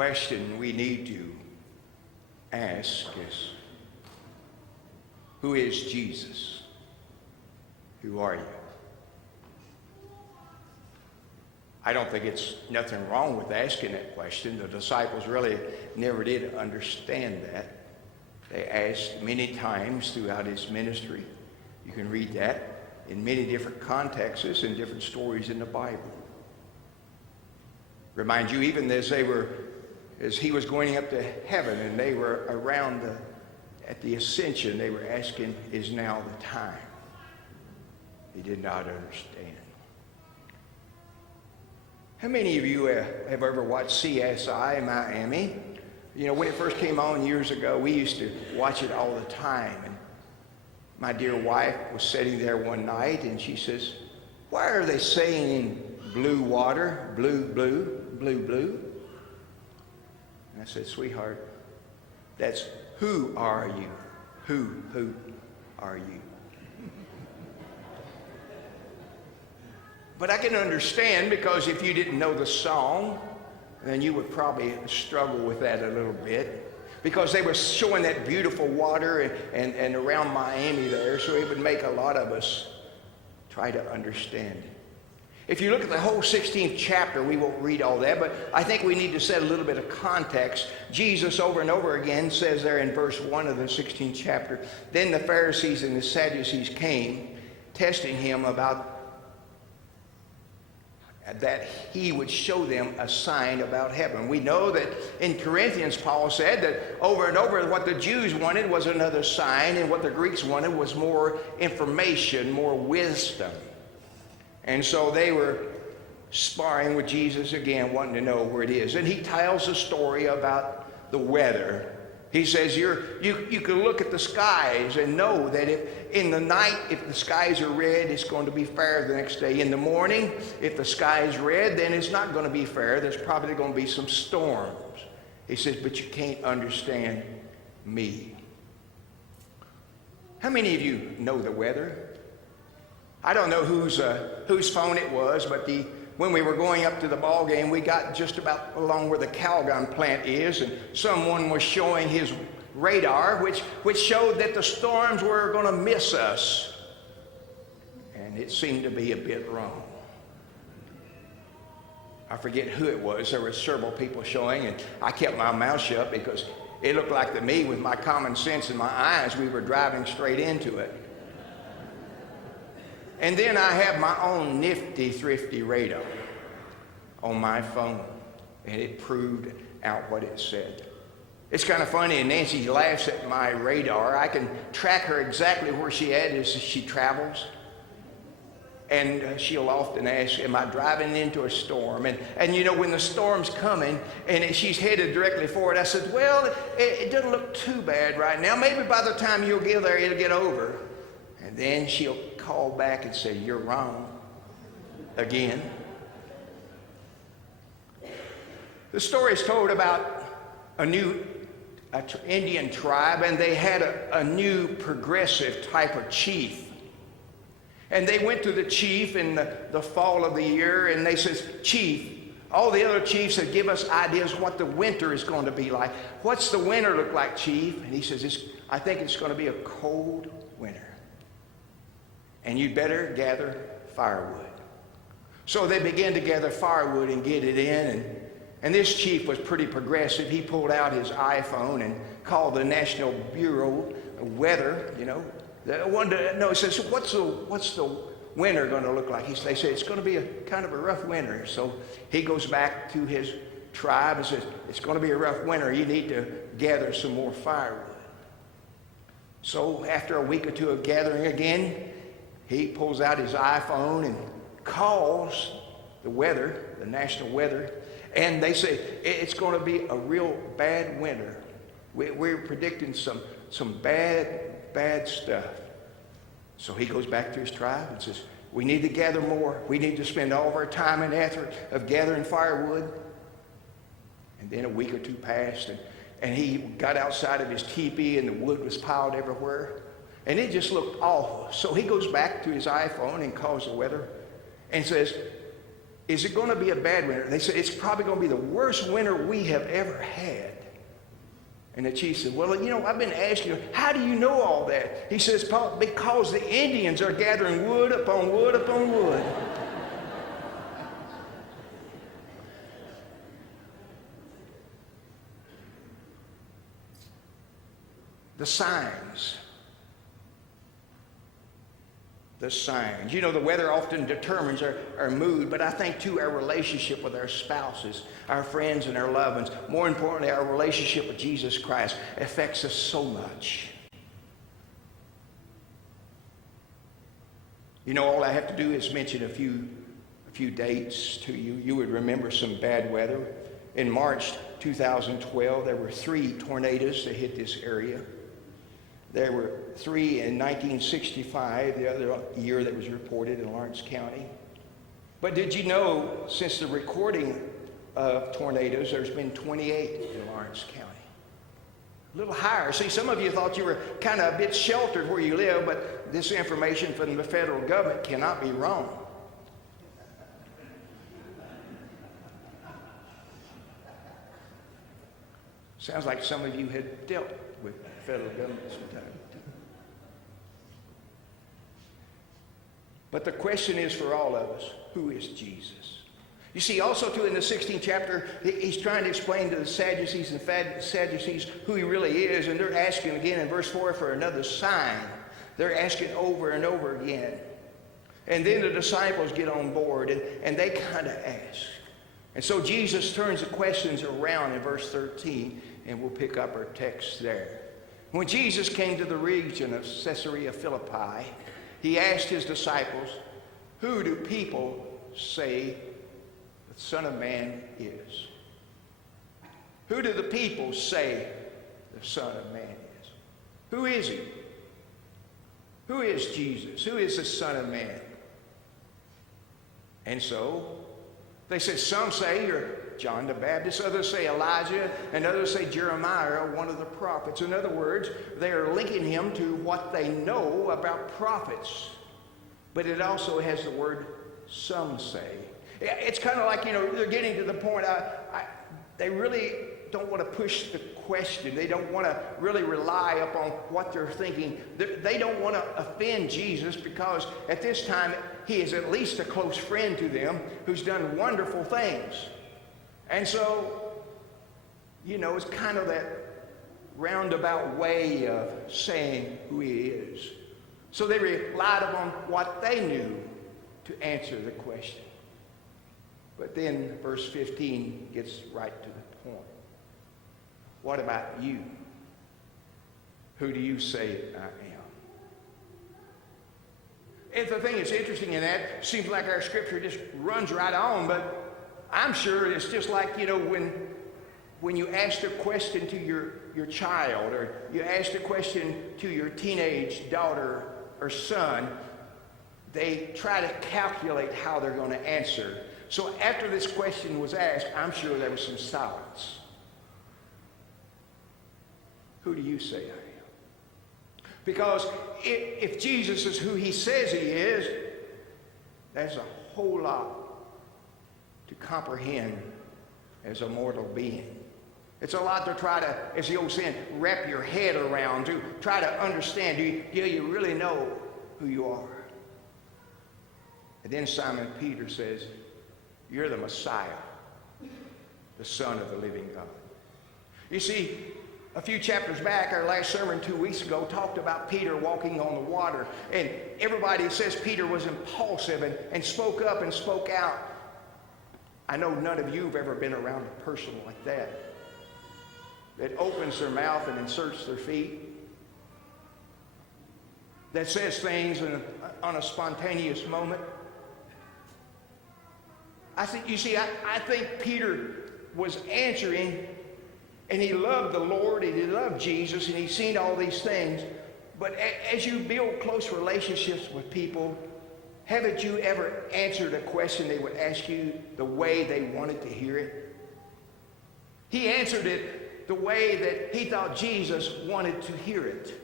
question we need to ask is, who is Jesus? Who are you? I don't think it's nothing wrong with asking that question. The disciples really never did understand that. They asked many times throughout his ministry. You can read that in many different contexts and different stories in the Bible. Remind you, even as he was going up to heaven and they were around at the ascension, they were asking, is now the time? He did not understand. How many of you have ever watched CSI Miami? You know, when it first came on years ago, we used to watch it all the time. And my dear wife was sitting there one night and she says, why are they saying blue water, blue, blue, blue, blue? And I said, sweetheart, that's who are you? Who are you? But I can understand, because if you didn't know the song, then you would probably struggle with that a little bit, because they were showing that beautiful water and around Miami there, so it would make a lot of us try to understand it. If you look at the whole 16th chapter, we won't read all that, but I think we need to set a little bit of context. Jesus over and over again says there in verse 1 of the 16th chapter, then the Pharisees and the Sadducees came, testing him about that he would show them a sign about heaven. We know that in Corinthians, Paul said that over and over what the Jews wanted was another sign, and what the Greeks wanted was more information, more wisdom. And so they were sparring with Jesus again, wanting to know where it is. And he tells a story about the weather. He says you can look at the skies and know that if in the night, if the skies are red, it's going to be fair the next day. In the morning, if the sky is red, then it's not going to be fair. There's probably going to be some storms. He says, but you can't understand me. How many of you know the weather? I don't know whose phone it was, but when we were going up to the ball game, we got just about along where the Calgon plant is, and someone was showing his radar, which showed that the storms were going to miss us. And it seemed to be a bit wrong. I forget who it was. There were several people showing, and I kept my mouth shut because it looked like to me, with my common sense in my eyes, we were driving straight into it. And then I have my own nifty, thrifty radar on my phone, and it proved out what it said. It's kind of funny, and Nancy laughs at my radar. I can track her exactly where she is as she travels. And she'll often ask, am I driving into a storm? And you know, when the storm's coming and she's headed directly for it, I said, well, it doesn't look too bad right now. Maybe by the time you'll get there, it'll get over. And then she'll call back and say, you're wrong again. The story is told about a new Indian tribe, and they had a new progressive type of chief. And they went to the chief in the fall of the year, and they said, Chief, all the other chiefs have given us ideas what the winter is going to be like. What's the winter look like, Chief? And he says, I think it's going to be a cold winter. And you'd better gather firewood. So they began to gather firewood and get it in. And this chief was pretty progressive. He pulled out his iPhone and called the National Bureau of Weather, you know. He says, what's the winter going to look like? They say it's going to be a kind of a rough winter. So he goes back to his tribe and says, it's going to be a rough winter. You need to gather some more firewood. So after a week or two of gathering again, he pulls out his iPhone and calls the weather, the national weather, and they say it's going to be a real bad winter. We're predicting some bad stuff. So he goes back to his tribe and says, we need to gather more. We need to spend all of our time and effort of gathering firewood. And then a week or two passed, and he got outside of his teepee, and the wood was piled everywhere. And it just looked awful. So he goes back to his iPhone and calls the weather and says, is it going to be a bad winter? They said, it's probably going to be the worst winter we have ever had. And the chief said, well, I've been asking you, how do you know all that? He says, because the Indians are gathering wood upon wood upon wood. The signs. The signs. The weather often determines our mood, but I think too our relationship with our spouses, our friends, and our loved ones, more importantly, our relationship with Jesus Christ affects us so much. All I have to do is mention a few dates to you. You would remember some bad weather. In March 2012, there were 3 tornadoes that hit this area. There were 3 in 1965, the other year that was reported in Lawrence County. But did you know, since the recording of tornadoes, there's been 28 in Lawrence County? A little higher. See, some of you thought you were kind of a bit sheltered where you live, but this information from the federal government cannot be wrong. Sounds like some of you had dealt with federal government sometime. But the question is for all of us, who is Jesus? You see, also too in the 16th chapter, he's trying to explain to the Sadducees and Sadducees who he really is, and they're asking again in verse 4 for another sign. They're asking over and over again. And then the disciples get on board, and they kind of ask. And so Jesus turns the questions around in verse 13, and we'll pick up our text there. When Jesus came to the region of Caesarea Philippi, he asked his disciples, who do people say the Son of Man is? Who do the people say the Son of Man is? Who is he? Who is Jesus? Who is the Son of Man? And so they said, some say you're John the Baptist, others say Elijah, and others say Jeremiah, one of the prophets. In other words, they are linking him to what they know about prophets. But it also has the word some say. It's kind of like, they're getting to the point, they really don't want to push the question. They don't want to really rely upon what they're thinking. They don't want to offend Jesus because at this time, he is at least a close friend to them who's done wonderful things. And so, it's kind of that roundabout way of saying who he is. So they relied upon what they knew to answer the question. But then verse 15 gets right to the point. What about you? Who do you say I am? And the thing that's interesting in that, seems like our scripture just runs right on, but I'm sure it's just like, when you ask a question to your child, or you ask a question to your teenage daughter or son, they try to calculate how they're going to answer. So after this question was asked, I'm sure there was some silence. Who do you say I am? Because if Jesus is who he says he is, there's a whole lot to comprehend as a mortal being. It's a lot to try to, as the old saying, wrap your head around, to try to understand. Do you really know who you are? And then Simon Peter says, you're the Messiah, the Son of the living God. You see, a few chapters back, our last sermon 2 weeks ago talked about Peter walking on the water. And everybody says Peter was impulsive and spoke up and spoke out. I know none of you have ever been around a person like that opens their mouth and inserts their feet, that says things on a spontaneous moment. I think Peter was answering, and he loved the Lord, and he loved Jesus, and he's seen all these things. But as you build close relationships with people, haven't you ever answered a question they would ask you the way they wanted to hear it? He answered it the way that he thought Jesus wanted to hear it.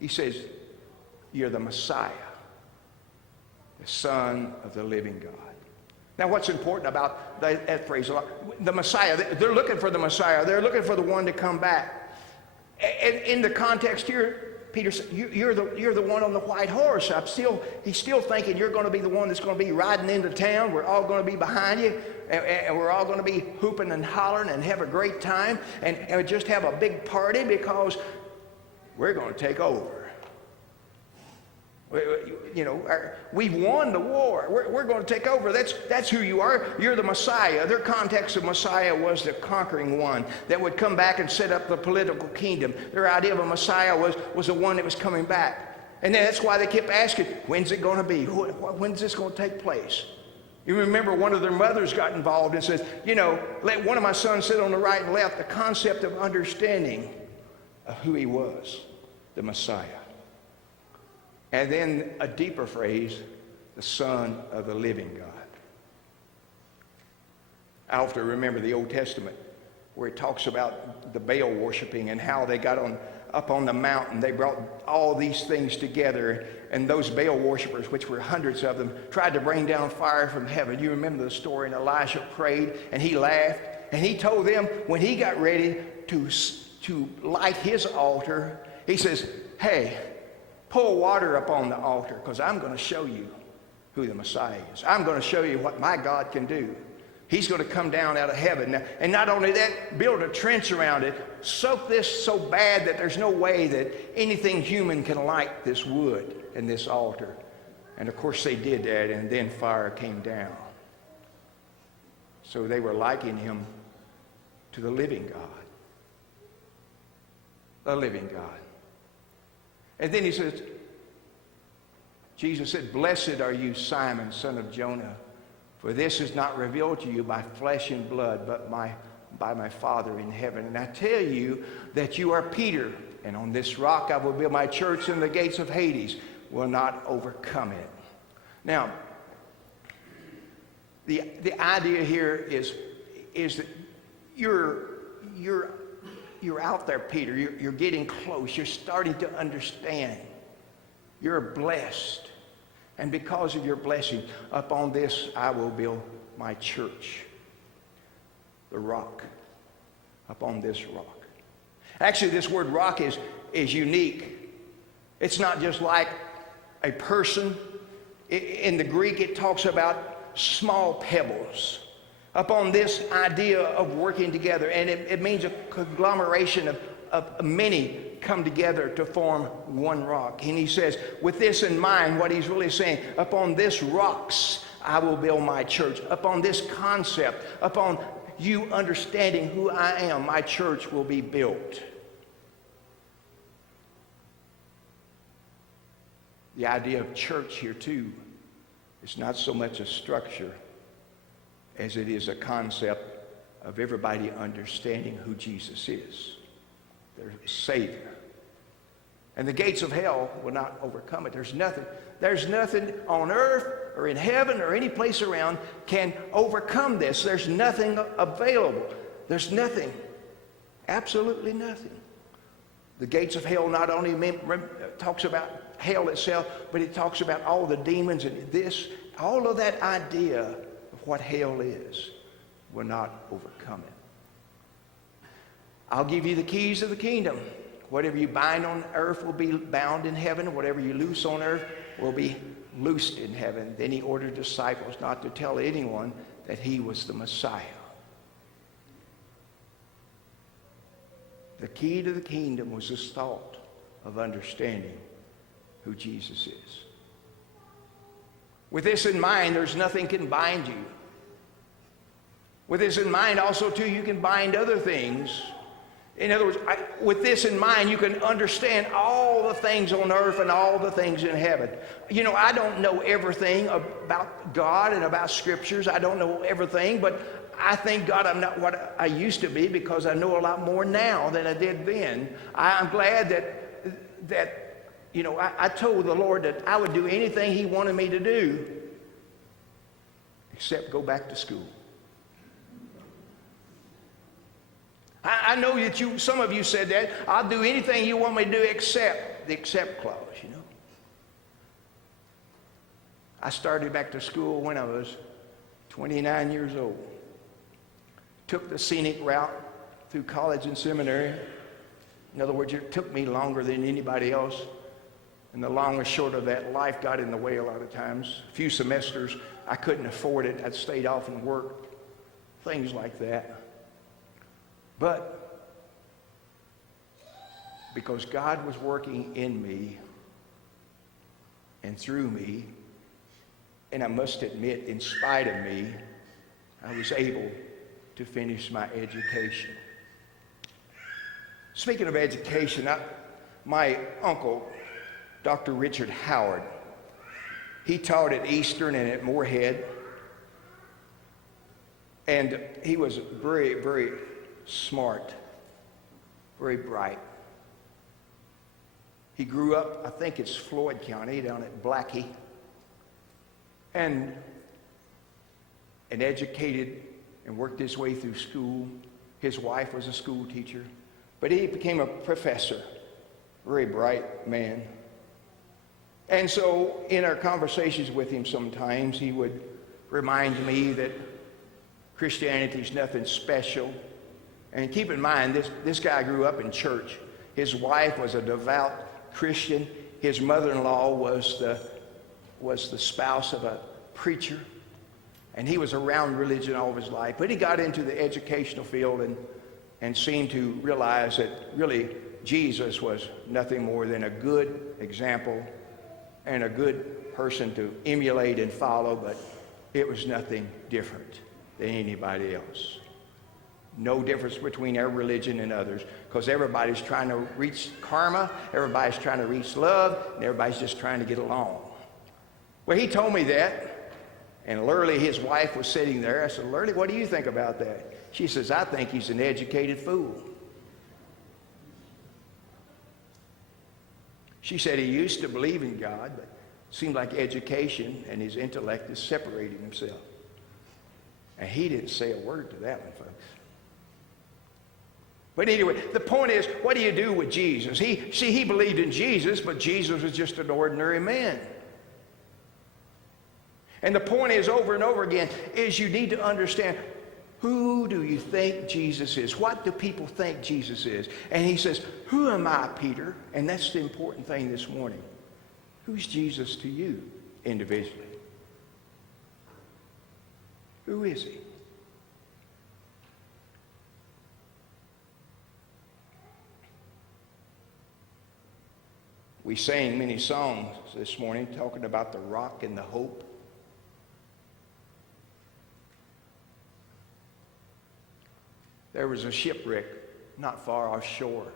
He says, you're the Messiah, the Son of the living God. Now, what's important about that phrase? The Messiah. They're looking for the Messiah. They're looking for the one to come back. And in the context here, Peter said, you're the one on the white horse. He's still thinking you're going to be the one that's going to be riding into town. We're all going to be behind you, and we're all going to be hooping and hollering and have a great time and just have a big party because we're going to take over. You know, we've won the war. We're going to take over. That's who you are. You're the Messiah. Their context of Messiah was the conquering one that would come back and set up the political kingdom. Their idea of a Messiah was the one that was coming back. And that's why they kept asking, when's it going to be? When's this going to take place? You remember one of their mothers got involved and says, you know, let one of my sons sit on the right and left. The concept of understanding of who he was, the Messiah. And then a deeper phrase, the Son of the living God. I often remember the Old Testament where it talks about the Baal worshiping and how they got up on the mountain. They brought all these things together, and those Baal worshipers, which were hundreds of them, tried to bring down fire from heaven. You remember the story, and Elisha prayed, and he laughed, and he told them when he got ready to light his altar, he says, hey, pour water upon the altar, because I'm going to show you who the Messiah is. I'm going to show you what my God can do. He's going to come down out of heaven. Now, and not only that, build a trench around it, soak this so bad that there's no way that anything human can light this wood and this altar. And of course they did that, and then fire came down. So they were likening him to the living God. The living God. And then he says, Jesus said, blessed are you, Simon, son of Jonah, for this is not revealed to you by flesh and blood, but by my Father in heaven. And I tell you that you are Peter, and on this rock I will build my church, and the gates of Hades will not overcome it. Now, the idea here is that you're out there, Peter. You're getting close. You're starting to understand. You're blessed. And because of your blessing, upon this I will build my church. The rock. Upon this rock. Actually, this word rock is unique. It's not just like a person. In the Greek, it talks about small pebbles. Upon this idea of working together. And it means a conglomeration of many come together to form one rock. And he says, with this in mind, what he's really saying, upon this rocks I will build my church. Upon this concept, upon you understanding who I am, my church will be built. The idea of church here too is not so much a structure as it is a concept of everybody understanding who Jesus is, their Savior. And the gates of hell will not overcome it. There's nothing on earth or in heaven or any place around can overcome this. There's nothing available. There's nothing, absolutely nothing. The gates of hell not only talks about hell itself, but it talks about all the demons and this, all of that idea of what hell is will not overcome it. I'll give you the keys of the kingdom. Whatever you bind on earth will be bound in heaven. Whatever you loose on earth will be loosed in heaven. Then he ordered disciples not to tell anyone that he was the Messiah. The key to the kingdom was this thought of understanding who Jesus is. With this in mind, there's nothing can bind you. With this in mind also, too, you can bind other things. In other words, with this in mind, you can understand all the things on earth and all the things in heaven. You know, I don't know everything about God and about scriptures. I don't know everything, but I thank God I'm not what I used to be because I know a lot more now than I did then. I'm glad that you know, I told the Lord that I would do anything he wanted me to do except go back to school. I know that some of you said that. I'll do anything you want me to do except the except clause, you know. I started back to school when I was 29 years old. Took the scenic route through college and seminary. In other words, it took me longer than anybody else. And the long and short of that, life got in the way a lot of times. A few semesters, I couldn't afford it. I'd stayed off and worked, things like that. But because God was working in me and through me, and I must admit, in spite of me, I was able to finish my education. Speaking of education, my uncle, Dr. Richard Howard, he taught at Eastern and at Moorhead, and he was very, very smart, very bright. He grew up, I think it's Floyd County, down at Blackie, and educated and worked his way through school. His wife was a school teacher, but he became a professor, very bright man. And so in our conversations with him sometimes, he would remind me that Christianity is nothing special. And keep in mind, this guy grew up in church. His wife was a devout Christian. His mother-in-law was the spouse of a preacher. And he was around religion all of his life. But he got into the educational field and seemed to realize that really Jesus was nothing more than a good example and a good person to emulate and follow, but it was nothing different than anybody else. No difference between our religion and others, because everybody's trying to reach karma, everybody's trying to reach love, and everybody's just trying to get along. Well, he told me that, and Lurley, his wife, was sitting there. I said, Lurley, what do you think about that? She says, I think he's an educated fool. She said he used to believe in God, but it seemed like education and his intellect is separating himself. And he didn't say a word to that one, folks. But anyway, the point is, what do you do with Jesus? He believed in Jesus, but Jesus was just an ordinary man. And the point is, over and over again, is you need to understand, who do you think Jesus is? What do people think Jesus is? And he says, who am I, Peter? And that's the important thing this morning. Who's Jesus to you individually? Who is he? We sang many songs this morning talking about the rock and the hope. There was a shipwreck not far offshore.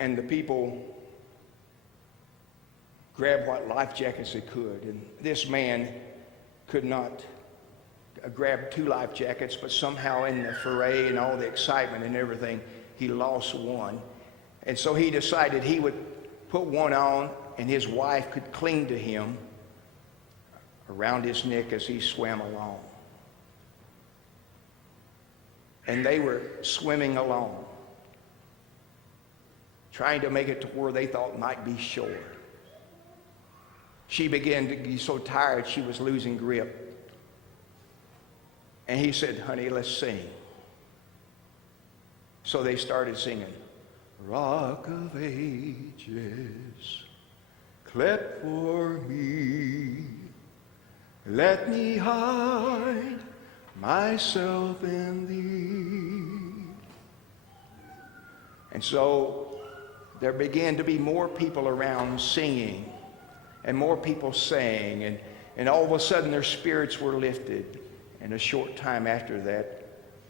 And the people grabbed what life jackets they could. And this man could not grab 2 life jackets, but somehow in the foray and all the excitement and everything, he lost one. And so he decided he would put one on, and his wife could cling to him around his neck as he swam along. And they were swimming along, trying to make it to where they thought might be shore. She began to be so tired she was losing grip. And he said, honey, let's sing. So they started singing, Rock of Ages, cleft for me, let me hide myself in thee. And so there began to be more people around singing, and more people sang, and all of a sudden their spirits were lifted. And a short time after that,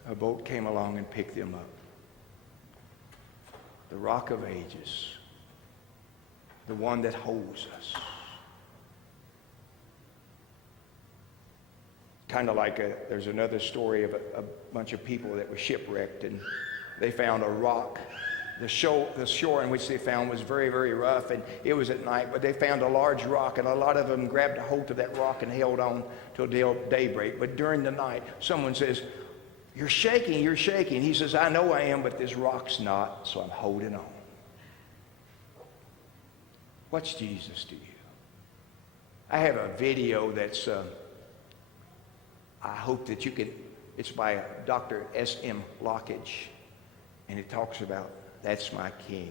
a boat came along and picked them up. The Rock of Ages, the one that holds us. Kind of like there's another story of a bunch of people that were shipwrecked, and they found a rock. The shore in which they found was very, very rough, and it was at night, but they found a large rock, and a lot of them grabbed a hold of that rock and held on till daybreak. But during the night, someone says, you're shaking, you're shaking. He says, I know I am, but this rock's not, so I'm holding on. What's Jesus to you? I have a video that's, I hope that you can, it's by Dr. S.M. Lockridge, and it talks about, that's my king,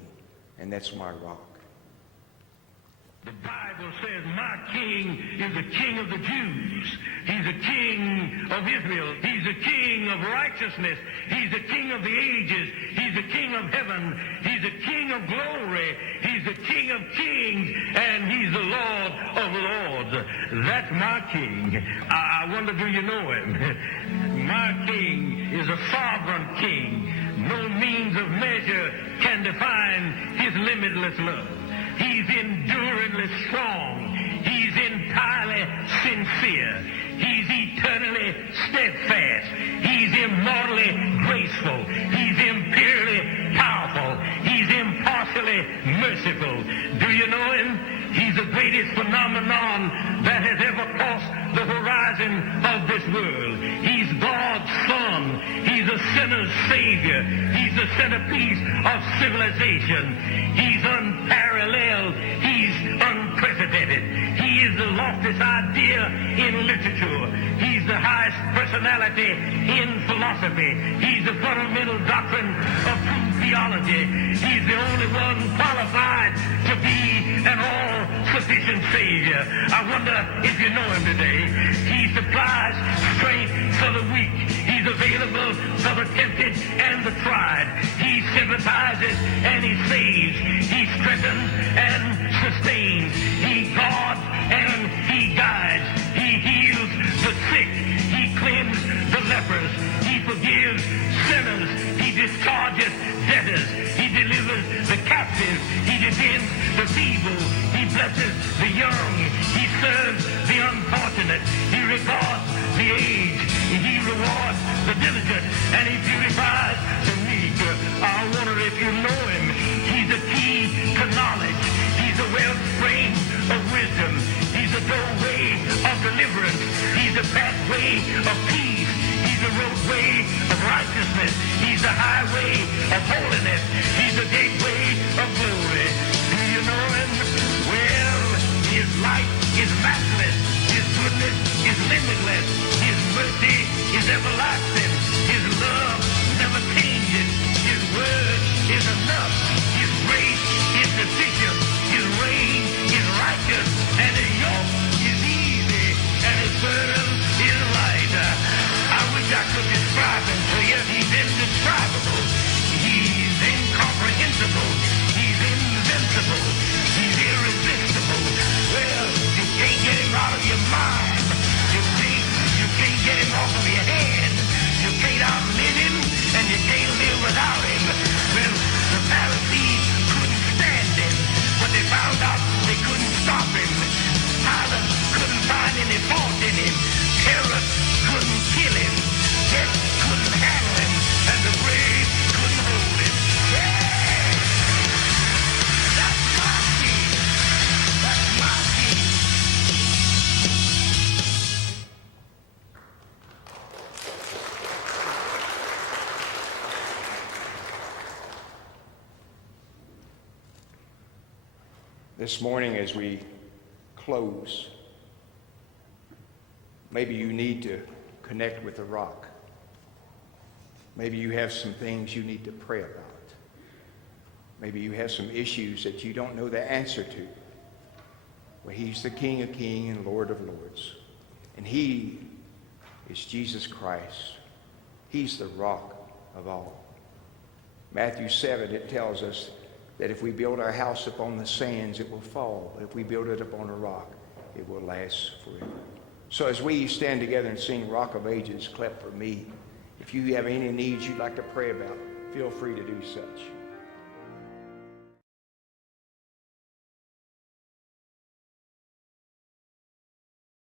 and that's my rock. The Bible says, my king is the king of the Jews. He's the king of Israel. He's the king of righteousness. He's the king of the ages. He's the king of heaven. He's the king of glory. He's the king of kings. And he's the Lord of lords. That's my king. I wonder, do you know him? My king is a sovereign king. No means of measure can define his limitless love. He's enduringly strong. He's entirely sincere. He's eternally steadfast. He's immortally graceful. He's imperially powerful. He's impartially merciful. Do you know him? He's the greatest phenomenon that has ever crossed the horizon of this world. He's God's Son. He's a sinner's Savior. He's the centerpiece of civilization. He's unparalleled. He's unprecedented. He is the loftiest idea in literature. He's the highest personality in philosophy. He's the fundamental doctrine of true theology. He's the only one qualified to be an all-sufficient Savior. I wonder if you know him today. He supplies strength for the weak. He's available for the tempted and the tried. He sympathizes and he saves. He strengthens and sustains. He guards and he guides. He heals the sick. He cleanses the lepers. He forgives sinners. He discharges debtors. He delivers the captive. He defends the feeble. He blesses the young. He serves the unfortunate. He regards the aged. He rewards the diligent. And he purifies the meek. I wonder if you know him. He's the key to knowledge. He's the wellspring of wisdom. He's the doorway of deliverance. He's the pathway of peace. He's the roadway of righteousness. He's the highway of holiness. He's the gateway of glory. Do you know him? Well, his light is matchless. His goodness is limitless. His mercy is everlasting. His love never changes. His word is enough. His grace is sufficient. His reign is righteous. And his yoke is easy. And his burden is light. I wish I could describe him to you. He's indescribable. He's incomprehensible. He's invincible. He's irresistible. Well, you can't get him out of your mind. You can't get him off of your head. You can't outlive him, and you can't live without him. Well, the Pharisees couldn't stand him, but they found out they couldn't stop him. Pilate couldn't find any fault in him. Herod couldn't kill him. Death couldn't handle him, and the grave couldn't hold him. Yeah! That's my king. That's my king. This morning as we close, maybe you need to connect with the rock. Maybe you have some things you need to pray about. Maybe you have some issues that you don't know the answer to. Well, he's the King of Kings and Lord of Lords. And he is Jesus Christ. He's the rock of all. Matthew 7, it tells us that if we build our house upon the sands, it will fall. But if we build it upon a rock, it will last forever. So as we stand together and sing Rock of Ages, clap for me. If you have any needs you'd like to pray about, feel free to do such.